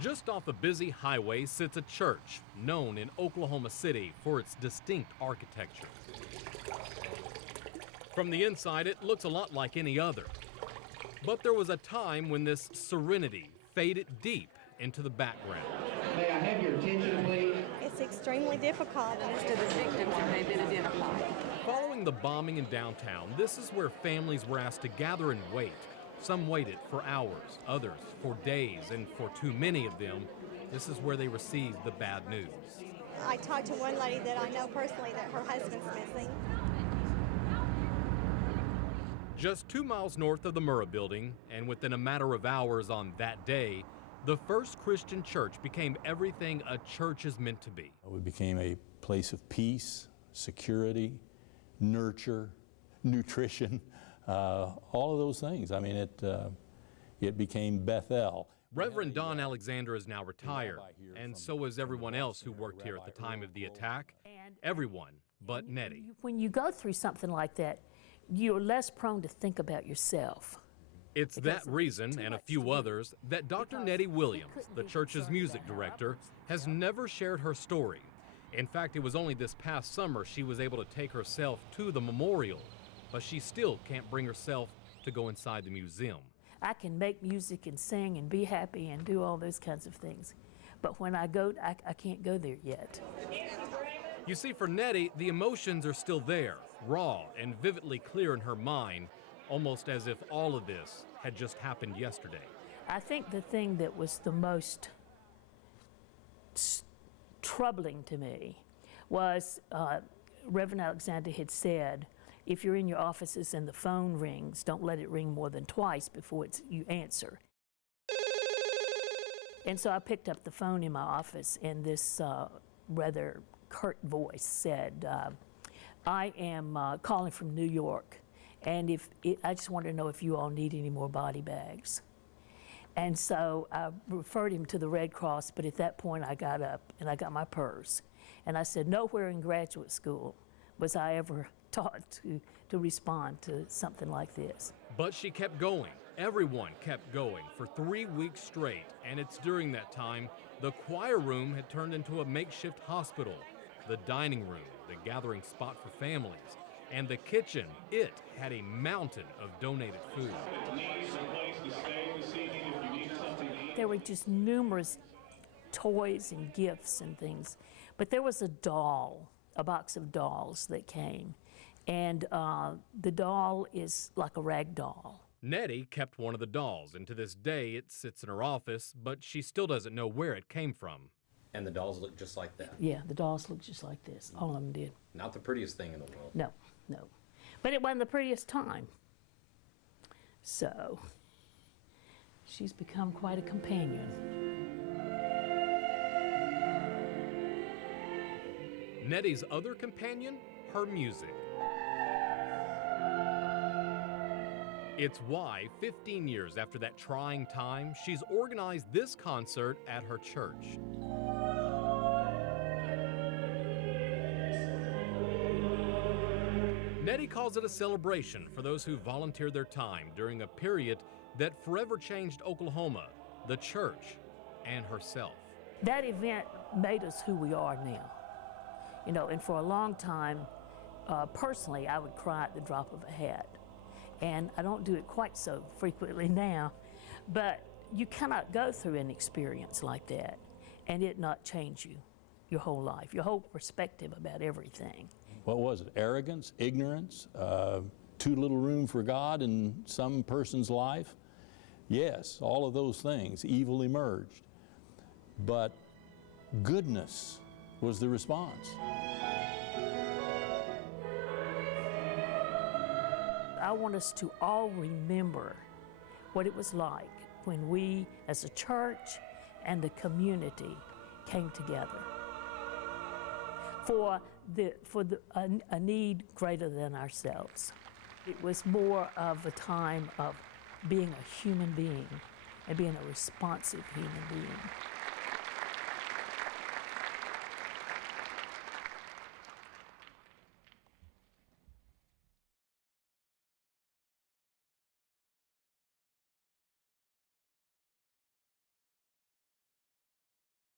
Just off a busy highway sits a church known in Oklahoma City for its distinct architecture. From the inside, it looks a lot like any other. But there was a time when this serenity faded deep into the background. May I have your attention, please? It's extremely difficult. As to the victims if they've been identified. Following the bombing in downtown, this is where families were asked to gather and wait. Some waited for hours, others for days, and for too many of them, this is where they received the bad news. I talked to one lady that I know personally that her husband's missing. Just 2 miles north of the Mowry building, and within a matter of hours on that day, the First Christian Church became everything a church is meant to be. We became a place of peace, security, nurture, nutrition, all of those things. I mean, it became Bethel. Reverend Don Alexander is now retired, and so is everyone else who worked here at the time of the attack. Everyone but Nettie. When you go through something like that, you're less prone to think about yourself. It's that reason, and a few others, that Dr. Nettie Williams, the church's music director, has never shared her story. In fact, it was only this past summer she was able to take herself to the memorial, but she still can't bring herself to go inside the museum. I can make music and sing and be happy and do all those kinds of things, but when I go, I can't go there yet. You see, for Nettie, the emotions are still there, raw and vividly clear in her mind, almost as if all of this had just happened yesterday. I think the thing that was the most troubling to me was Reverend Alexander had said, if you're in your offices and the phone rings, don't let it ring more than twice before you answer. And so I picked up the phone in my office, and this rather curt voice said, I am calling from New York, and I just want to know if you all need any more body bags. And so I referred him to the Red Cross, but at that point I got up and I got my purse. And I said, nowhere in graduate school was I ever taught to respond to something like this. But she kept going. Everyone kept going for 3 weeks straight. And it's during that time the choir room had turned into a makeshift hospital. The dining room, the gathering spot for families, and the kitchen, it had a mountain of donated food. There were just numerous toys and gifts and things, but there was a doll, a box of dolls that came, and the doll is like a rag doll. Nettie kept one of the dolls, and to this day it sits in her office, but she still doesn't know where it came from. And the dolls look just like that? Yeah, the dolls look just like this. All of them did. Not the prettiest thing in the world. No, no. But it wasn't the prettiest time. So, she's become quite a companion. Nettie's other companion, her music. It's why, 15 years after that trying time, she's organized this concert at her church. Nettie calls it a celebration for those who volunteered their time during a period that forever changed Oklahoma, the church, and herself. That event made us who we are now. You know, and for a long time, personally, I would cry at the drop of a hat. And I don't do it quite so frequently now, but you cannot go through an experience like that and it not change you your whole life, your whole perspective about everything. What was it? Arrogance, ignorance, too little room for God in some person's life? Yes, all of those things, evil emerged. But goodness was the response. I want us to all remember what it was like when we, as a church and the community, came together for a need greater than ourselves. It was more of a time of being a human being and being a responsive human being.